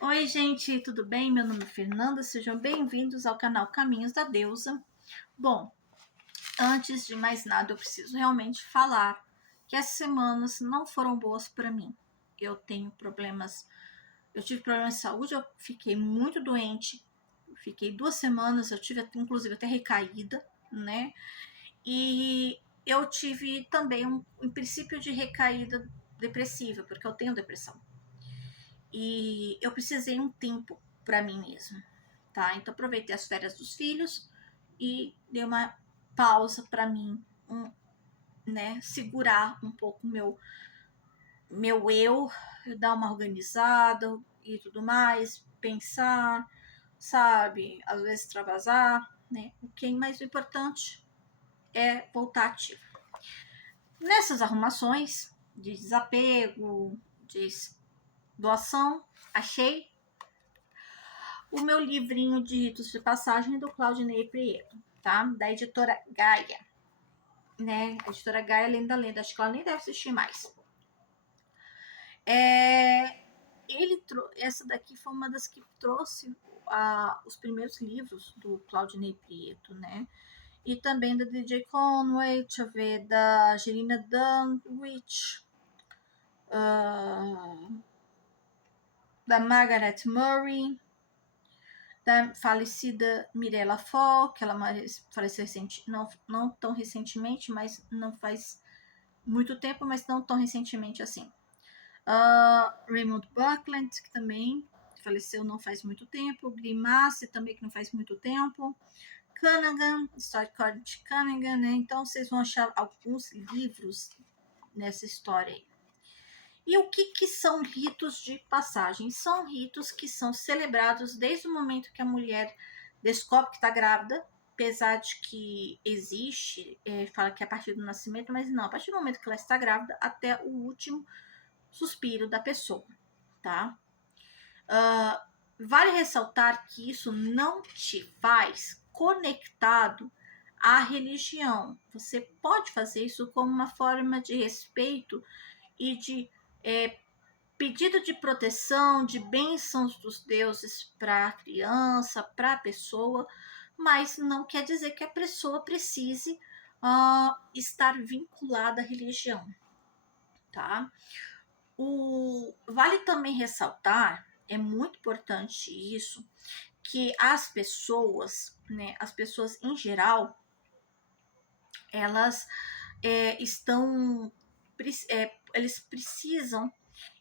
Oi, gente, tudo bem? Meu nome é Fernanda, sejam bem-vindos ao canal Caminhos da Deusa. Bom, antes de mais nada, eu preciso realmente falar que as semanas não foram boas para mim. Eu tive problemas de saúde, eu fiquei muito doente, fiquei 2 semanas, eu tive inclusive até recaída, né? E eu tive também um princípio de recaída depressiva, porque eu tenho depressão. E eu precisei um tempo para mim mesma, tá? Então aproveitei as férias dos filhos e dei uma pausa para mim, né, segurar um pouco meu eu, dar uma organizada e tudo mais, pensar, sabe, às vezes extravasar, né? O que é mais importante é voltar ativo. Nessas arrumações de desapego, de doação, achei o meu livrinho de ritos de passagem do Claudinei Prieto, tá? Da editora Gaia, né? A editora Gaia Lenda Lenda, acho que ela nem deve existir mais. Essa daqui foi uma das que trouxe os primeiros livros do Claudinei Prieto, né? E também da DJ Conway, deixa eu ver, da Angelina Dunwich, da Margaret Murray, da falecida Mirella Fock, que ela faleceu não tão recentemente, mas não faz muito tempo, mas não tão recentemente assim. Raymond Buckland, que também faleceu não faz muito tempo. Grimace, também que não faz muito tempo. Cunningham, Story de Cunningham, né? Então vocês vão achar alguns livros nessa história aí. E o que são ritos de passagem? São ritos que são celebrados desde o momento que a mulher descobre que está grávida, apesar de que existe, fala que é a partir do nascimento, mas não, a partir do momento que ela está grávida até o último suspiro da pessoa, tá? Vale ressaltar que isso não te faz conectado à religião. Você pode fazer isso como uma forma de respeito e de pedido de proteção, de bênçãos dos deuses para a criança, para a pessoa, mas não quer dizer que a pessoa precise estar vinculada à religião, tá? Vale também ressaltar, é muito importante isso, que as pessoas, as pessoas em geral, elas eles precisam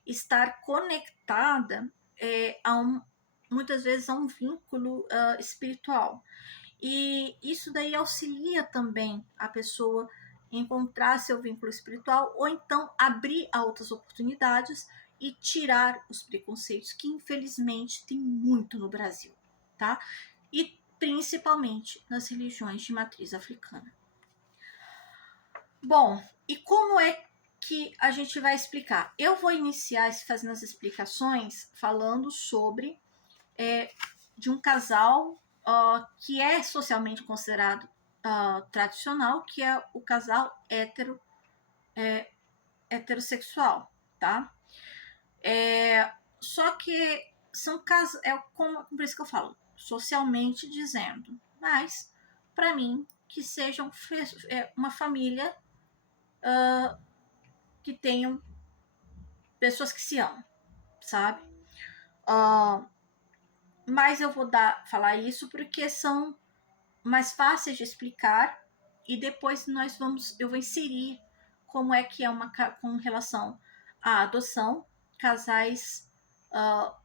estar conectada muitas vezes a um vínculo espiritual. E isso daí auxilia também a pessoa encontrar seu vínculo espiritual ou então abrir a outras oportunidades e tirar os preconceitos que infelizmente tem muito no Brasil, tá? E principalmente nas religiões de matriz africana. Bom, e como é que a gente vai explicar? Eu vou iniciar fazendo as explicações falando sobre de um casal que é socialmente considerado tradicional, que é o casal heterossexual, tá? Só que são casos, por isso que eu falo, socialmente dizendo, mas para mim que sejam uma família que tenham pessoas que se amam, sabe? Mas eu vou falar isso porque são mais fáceis de explicar e depois eu vou inserir como é que é com relação à adoção, casais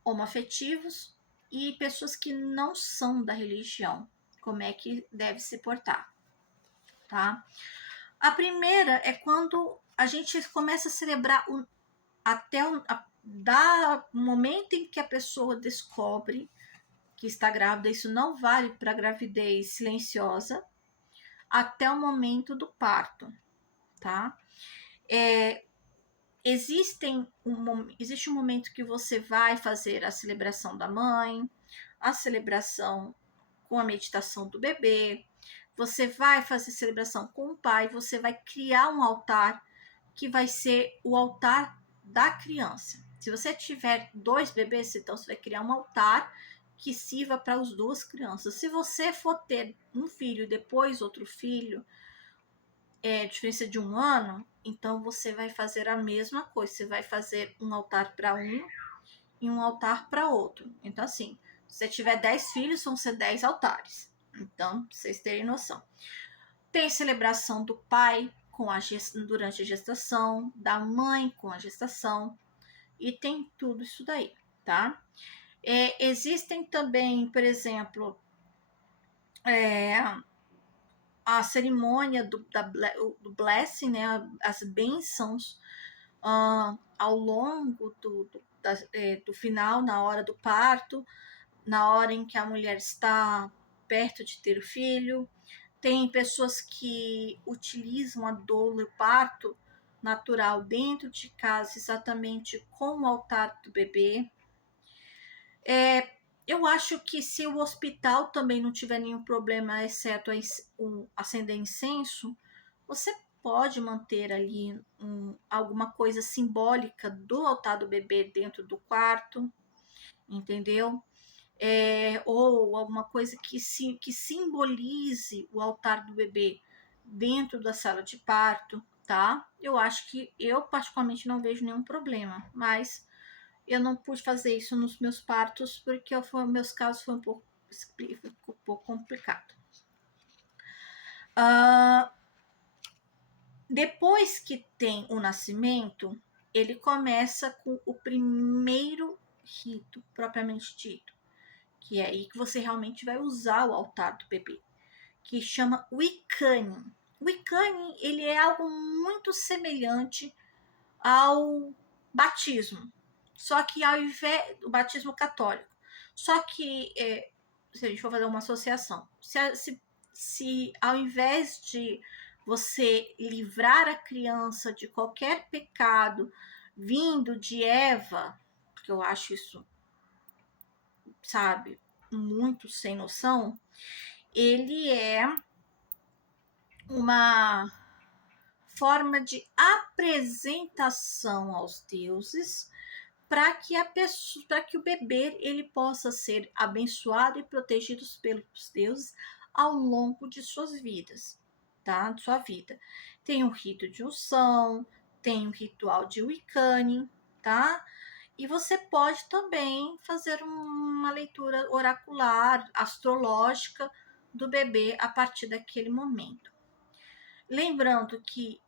homoafetivos e pessoas que não são da religião, como é que deve se portar, tá? A primeira é quando a gente começa a celebrar da momento em que a pessoa descobre que está grávida, isso não vale para gravidez silenciosa, até o momento do parto, tá? Existe um momento que você vai fazer a celebração da mãe, a celebração com a meditação do bebê, você vai fazer celebração com o pai, você vai criar um altar que vai ser o altar da criança. Se você tiver 2 bebês, então você vai criar um altar que sirva para as 2 crianças. Se você for ter um filho e depois outro filho, diferença de 1 ano, então você vai fazer a mesma coisa. Você vai fazer um altar para um e um altar para outro. Então, assim, se você tiver 10 filhos, vão ser 10 altares. Então, pra vocês terem noção. Tem celebração do pai durante a gestação, da mãe com a gestação, e tem tudo isso daí, tá? Existem também, por exemplo, a cerimônia do blessing, né? As bênçãos ao longo do final, na hora do parto, na hora em que a mulher está perto de ter o filho. Tem pessoas que utilizam a doula e o parto natural dentro de casa, exatamente com o altar do bebê. Eu acho que se o hospital também não tiver nenhum problema, exceto acender incenso, você pode manter ali alguma coisa simbólica do altar do bebê dentro do quarto, entendeu? Ou alguma coisa que simbolize o altar do bebê dentro da sala de parto, tá? Eu acho que eu particularmente não vejo nenhum problema, mas eu não pude fazer isso nos meus partos porque meus casos foi um pouco complicado. Depois que tem o nascimento, ele começa com o primeiro rito propriamente dito, que é aí que você realmente vai usar o altar do bebê, que chama Wiccaning. Wiccaning, ele é algo muito semelhante ao batismo, só que ao invés do batismo católico, só que se a gente for fazer uma associação, se ao invés de você livrar a criança de qualquer pecado vindo de Eva, porque eu acho isso, sabe, muito sem noção, ele é uma forma de apresentação aos deuses para que o bebê ele possa ser abençoado e protegido pelos deuses ao longo de suas vidas, tá? De sua vida. Tem o rito de unção, tem o ritual de Wiccaning, tá? E você pode também fazer uma leitura oracular, astrológica do bebê a partir daquele momento. Lembrando que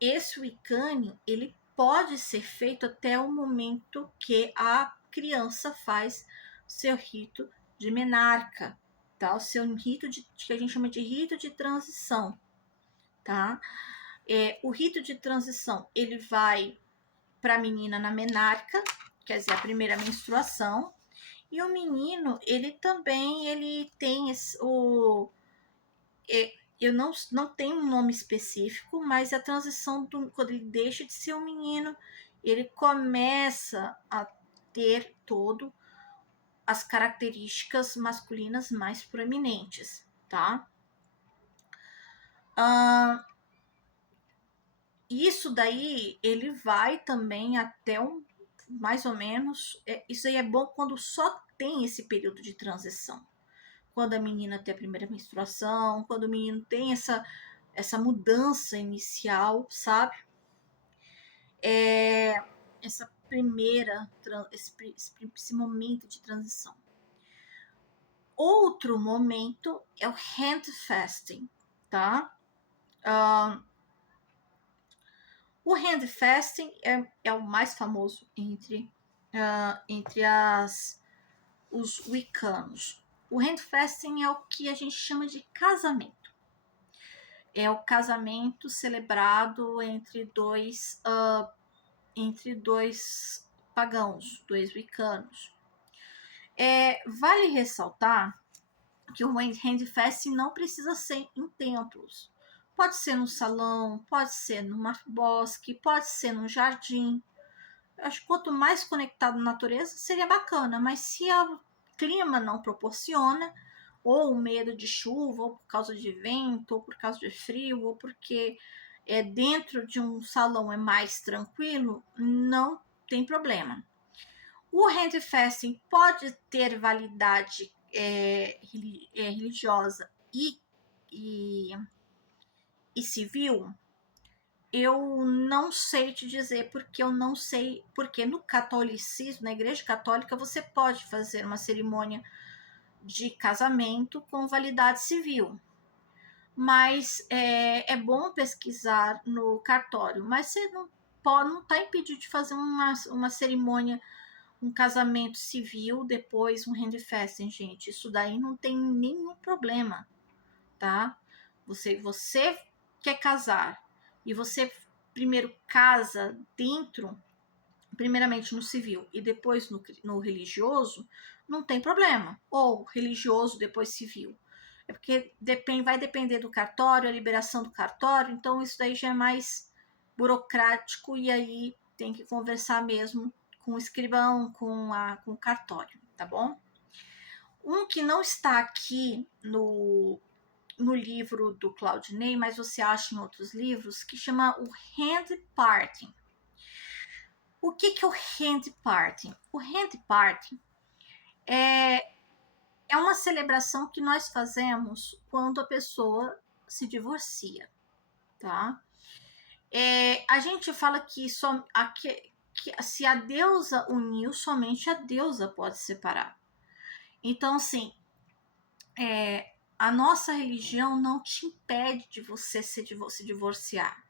esse Wiccaning, ele pode ser feito até o momento que a criança faz seu rito de menarca, tá? O seu rito que a gente chama de rito de transição, tá? O rito de transição, ele vai para a menina na menarca, quer dizer, a primeira menstruação, e o menino, ele também, ele tem eu não tenho um nome específico, mas a transição quando ele deixa de ser um menino, ele começa a ter todo as características masculinas mais proeminentes, tá? Isso daí, ele vai também até mais ou menos, isso aí é bom quando só tem esse período de transição. Quando a menina tem a primeira menstruação, quando o menino tem essa mudança inicial, sabe? Esse momento de transição. Outro momento é o handfasting, tá? O handfasting é o mais famoso entre os wiccanos. O handfasting é o que a gente chama de casamento. É o casamento celebrado entre dois pagãos, 2 wiccanos. Vale ressaltar que o handfasting não precisa ser em templos. Pode ser no salão, pode ser num bosque, pode ser num jardim. Eu acho que quanto mais conectado à natureza, seria bacana, mas se o clima não proporciona, ou o medo de chuva, ou por causa de vento, ou por causa de frio, ou porque dentro de um salão é mais tranquilo, não tem problema. O handfasting pode ter validade religiosa e civil? Eu não sei te dizer, porque eu não sei, porque no catolicismo, na Igreja Católica, você pode fazer uma cerimônia de casamento com validade civil. Mas é bom pesquisar no cartório, mas você não está impedido de fazer uma cerimônia, um casamento civil, depois um handfasting, gente. Isso daí não tem nenhum problema, tá? Você quer casar e você primeiro casa primeiramente no civil e depois no religioso, não tem problema. Ou religioso, depois civil. É porque vai depender do cartório, a liberação do cartório, então isso daí já é mais burocrático e aí tem que conversar mesmo com o escrivão, com o cartório, tá bom? Um que não está aqui no livro do Claudinei, mas você acha em outros livros, que chama o hand parting. O que é o hand parting? O hand parting é uma celebração que nós fazemos quando a pessoa se divorcia, tá? A gente fala que se a deusa uniu, somente a deusa pode separar. Então, assim, a nossa religião não te impede de você se divorciar.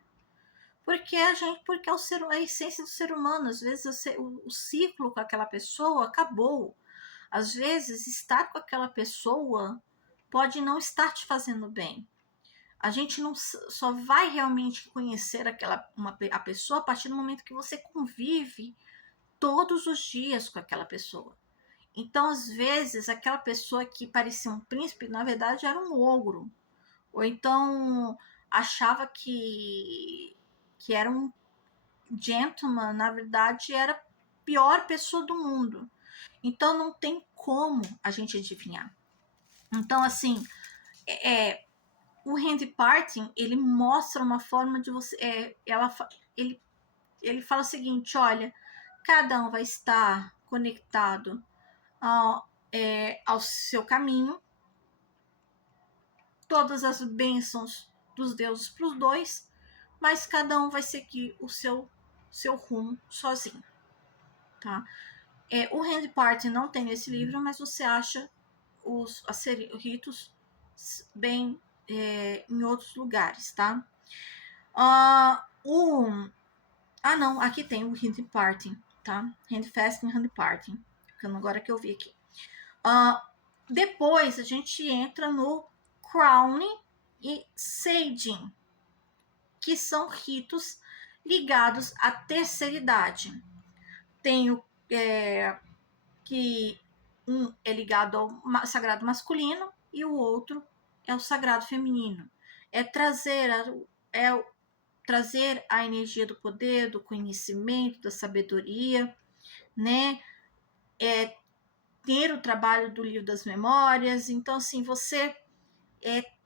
Porque é a essência do ser humano. Às vezes o ciclo com aquela pessoa acabou. Às vezes estar com aquela pessoa pode não estar te fazendo bem. A gente não só vai realmente conhecer a pessoa a partir do momento que você convive todos os dias com aquela pessoa. Então, às vezes, aquela pessoa que parecia um príncipe, na verdade, era um ogro. Ou então achava que era um gentleman, na verdade, era a pior pessoa do mundo. Então, não tem como a gente adivinhar. Então, assim, o hand parting, ele mostra uma forma de você... ele fala o seguinte, olha, cada um vai estar conectado ao seu caminho, todas as bênçãos dos deuses para os dois, mas cada um vai seguir o seu rumo sozinho, tá? O hand parting não tem nesse livro, mas você acha os ritos bem em outros lugares, tá? Não, aqui tem o hand parting, tá? Hand fasting, hand parting. Agora que eu vi aqui. Depois a gente entra no crowning e saging, que são ritos ligados à terceira idade. Tem o que um é ligado ao sagrado masculino e o outro é o sagrado feminino. É trazer a energia do poder, do conhecimento, da sabedoria, né? Ter o trabalho do livro das memórias. Então, assim, você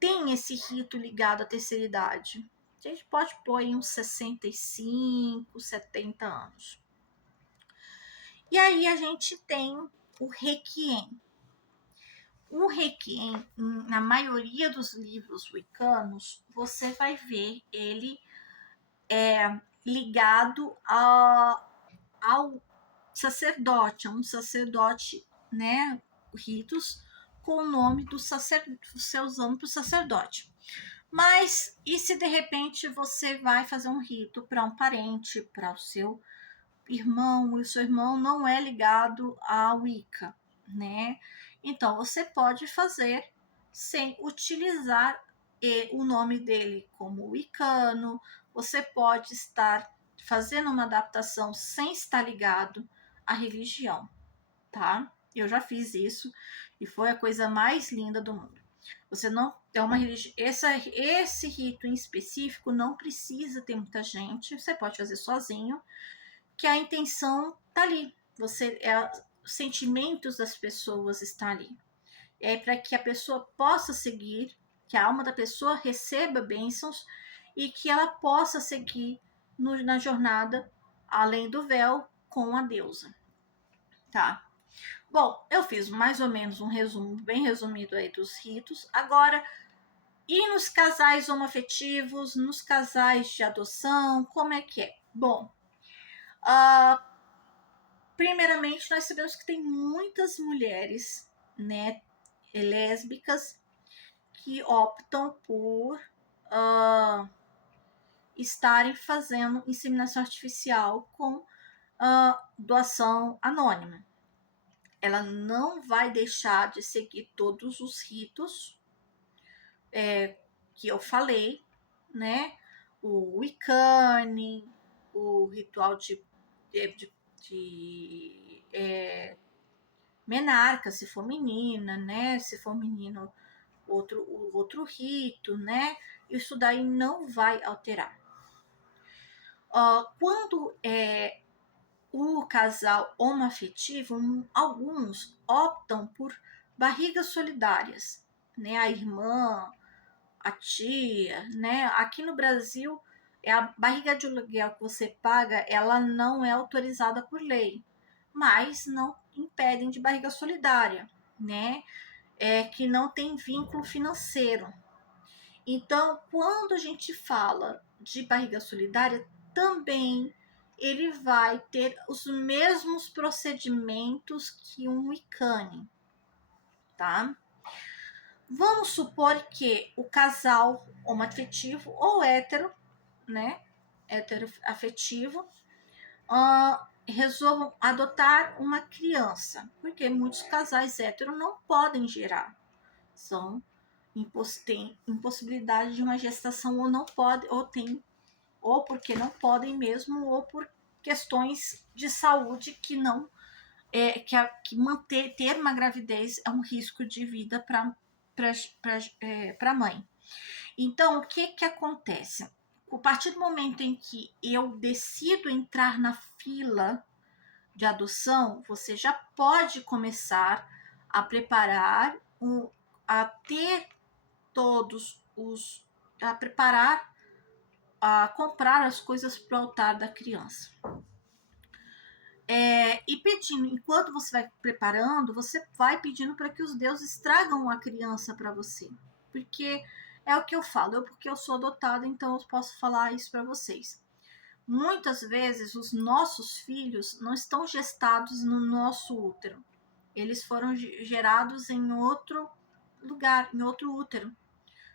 tem esse rito ligado à terceira idade. A gente pode pôr em uns 65, 70 anos. E aí a gente tem o Requiem. O Requiem, na maioria dos livros wiccanos, você vai ver ele ligado ao sacerdote, a um sacerdote, né, ritos com o nome do sacerdote, você usando para o sacerdote. Mas e se de repente você vai fazer um rito para um parente, para o seu irmão, e o seu irmão não é ligado à Wicca, né? Então você pode fazer sem utilizar o nome dele como wiccano. Você pode estar fazendo uma adaptação sem estar ligado à religião, tá? Eu já fiz isso e foi a coisa mais linda do mundo. Você não é uma religião. Esse rito em específico não precisa ter muita gente. Você pode fazer sozinho, que a intenção tá ali. Os sentimentos das pessoas estão ali. É para que a pessoa possa seguir, que a alma da pessoa receba bênçãos e que ela possa seguir na jornada além do véu com a deusa, tá? Bom, eu fiz mais ou menos um resumo, bem resumido aí dos ritos. Agora, e nos casais homoafetivos, nos casais de adoção, como é que é? Bom, primeiramente nós sabemos que tem muitas mulheres, né, lésbicas, que optam por estarem fazendo inseminação artificial com doação anônima. Ela não vai deixar de seguir todos os ritos que eu falei, né? O Wiccan, o ritual de menarca, se for menina, né? Se for menino, outro rito, né? Isso daí não vai alterar. Quando o casal homoafetivo, alguns optam por barrigas solidárias, né? A irmã, a tia, né? Aqui no Brasil, a barriga de aluguel que você paga, ela não é autorizada por lei, mas não impedem de barriga solidária, né? Que não tem vínculo financeiro. Então, quando a gente fala de barriga solidária, também ele vai ter os mesmos procedimentos que um Wiccan, tá? Vamos supor que o casal homoafetivo ou hétero, né? Heteroafetivo, resolvam adotar uma criança, porque muitos casais héteros não podem gerar, tem impossibilidade de uma gestação ou não pode, ou tem, ou porque não podem mesmo, ou por questões de saúde que não que ter uma gravidez é um risco de vida para a mãe. Então, o que acontece? A partir do momento em que eu decido entrar na fila de adoção, você já pode começar a preparar, a ter todos os. A preparar, a comprar as coisas para o altar da criança. E pedindo, enquanto você vai preparando, você vai pedindo para que os deuses tragam a criança para você. Porque é o que eu falo, porque eu sou adotada, então eu posso falar isso para vocês. Muitas vezes os nossos filhos não estão gestados no nosso útero. Eles foram gerados em outro lugar, em outro útero.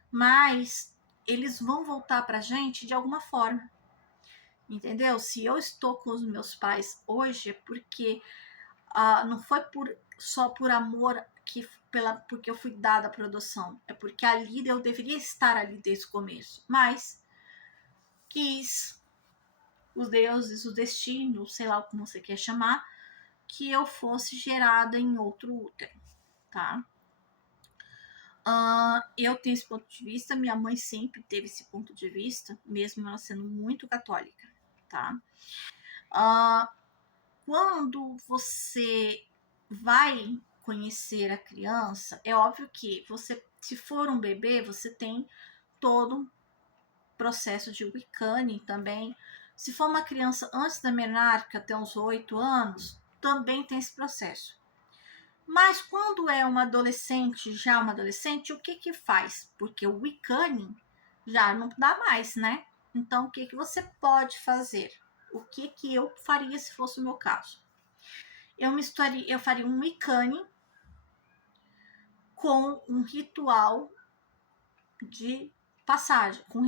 Mas eles vão voltar para a gente de alguma forma. Entendeu? Se eu estou com os meus pais hoje, é porque não foi só por amor porque eu fui dada para adoção. É porque ali eu deveria estar ali desde o começo. Mas quis os deuses, o destino, sei lá como você quer chamar, que eu fosse gerada em outro útero, tá? Eu tenho esse ponto de vista, minha mãe sempre teve esse ponto de vista, mesmo ela sendo muito católica, tá? Quando você vai conhecer a criança, é óbvio que você, se for um bebê, você tem todo um processo de Wiccan também. Se for uma criança antes da menarca, até uns 8 anos, também tem esse processo. Mas quando é uma adolescente, já uma adolescente, o que faz? Porque o Wiccan já não dá mais, né? Então, o que você pode fazer? O que eu faria se fosse o meu caso? Eu faria um Wiccan com um ritual de passagem, com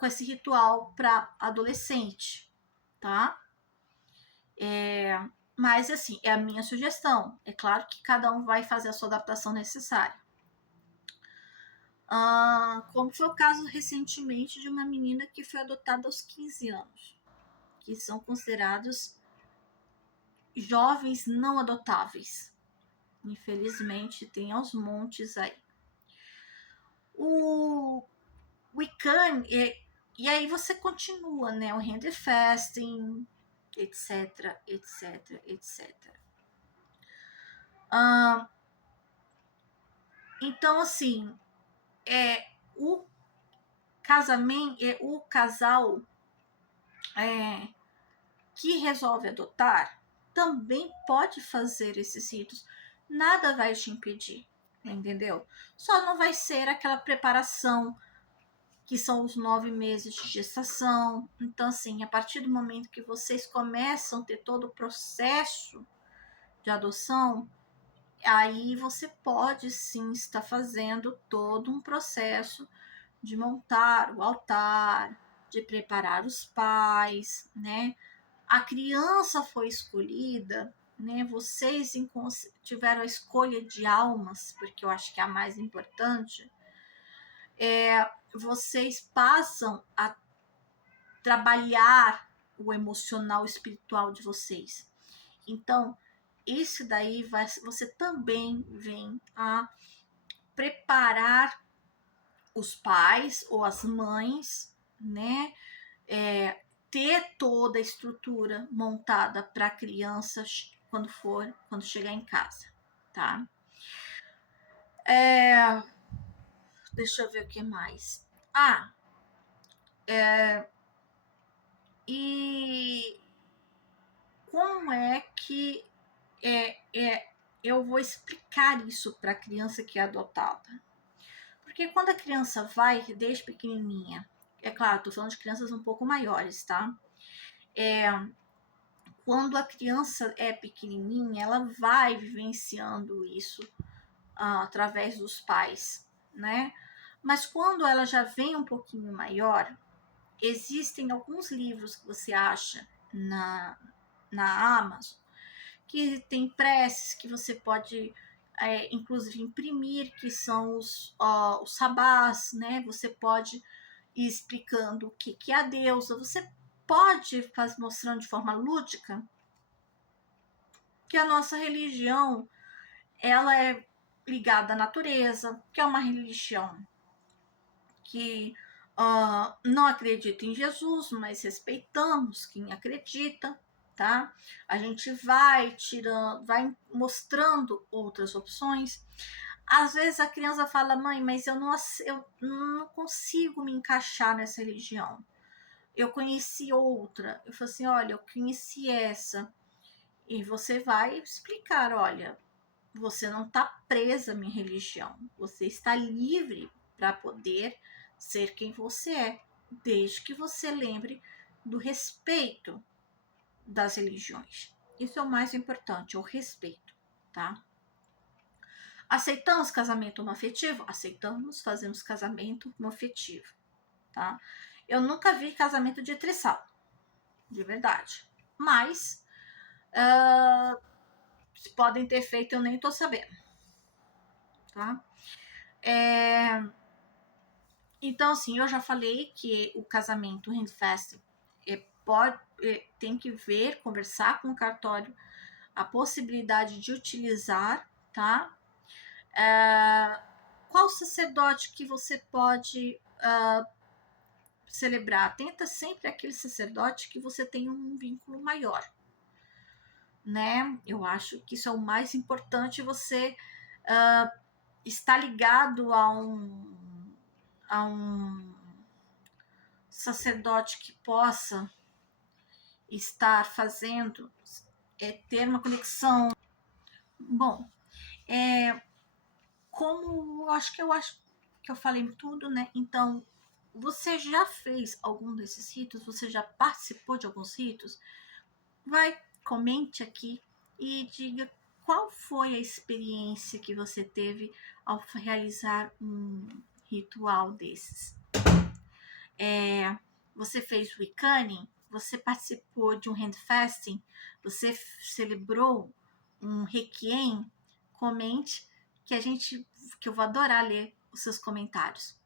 com esse ritual para adolescente, tá? Mas assim, é a minha sugestão. É claro que cada um vai fazer a sua adaptação necessária. Como foi o caso recentemente de uma menina que foi adotada aos 15 anos, que são considerados jovens não adotáveis. Infelizmente, tem aos montes aí. O Wiccan, e aí você continua, né? O Hand Fasting, etc, etc, etc. Então, assim, o casamento, o casal que resolve adotar também pode fazer esses ritos. Nada vai te impedir, entendeu? Só não vai ser aquela preparação que são os 9 meses de gestação. Então, assim, a partir do momento que vocês começam a ter todo o processo de adoção, aí você pode sim estar fazendo todo um processo de montar o altar, de preparar os pais, né? A criança foi escolhida, né? Vocês tiveram a escolha de almas, porque eu acho que é a mais importante. Vocês passam a trabalhar o emocional, o espiritual de vocês. Então, isso daí você também vem a preparar os pais ou as mães, né? Ter toda a estrutura montada para a criança quando chegar em casa, tá? Deixa eu ver o que mais. E como é que eu vou explicar isso para a criança que é adotada? Porque quando a criança vai, desde pequenininha, é claro, estou falando de crianças um pouco maiores, tá? Quando a criança é pequenininha, ela vai vivenciando isso através dos pais, né? Mas quando ela já vem um pouquinho maior, existem alguns livros que você acha na Amazon que tem preces que você pode inclusive imprimir, que são os sabás, né? Você pode ir explicando o que é a deusa, você pode fazer mostrando de forma lúdica que a nossa religião ela é ligada à natureza, que é uma religião que não acredita em Jesus, mas respeitamos quem acredita, tá? A gente vai mostrando outras opções. Às vezes a criança fala, mãe, mas eu não consigo me encaixar nessa religião. Eu conheci outra. Eu falo assim, olha, eu conheci essa. E você vai explicar, olha, você não está presa à minha religião. Você está livre para poder ser quem você é, desde que você lembre do respeito das religiões. Isso é o mais importante, o respeito, tá? Aceitamos casamento homoafetivo? Aceitamos, fazemos casamento homoafetivo, tá? Eu nunca vi casamento de trisal, de verdade. Mas podem ter feito, eu nem tô sabendo, tá? Então, assim, eu já falei que o casamento handfast tem que ver, conversar com o cartório a possibilidade de utilizar, tá? Qual sacerdote que você pode celebrar? Tenta sempre aquele sacerdote que você tem um vínculo maior, né? Eu acho que isso é o mais importante, você estar ligado a um sacerdote que possa estar fazendo, ter uma conexão. Bom, como eu acho que eu falei tudo, né? Então, você já fez algum desses ritos? Você já participou de alguns ritos? Comente aqui e diga qual foi a experiência que você teve ao realizar um ritual desses. Você fez Wiccaning? Você participou de um handfasting? Você celebrou um requiem? Comente que eu vou adorar ler os seus comentários.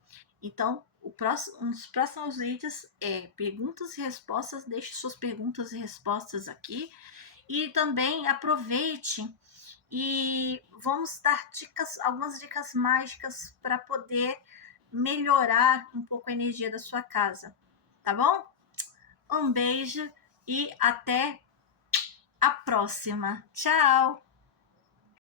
Então, um dos próximos vídeos é perguntas e respostas. Deixe suas perguntas e respostas aqui. E também aproveite e vamos dar algumas dicas mágicas para poder melhorar um pouco a energia da sua casa. Tá bom? Um beijo e até a próxima. Tchau!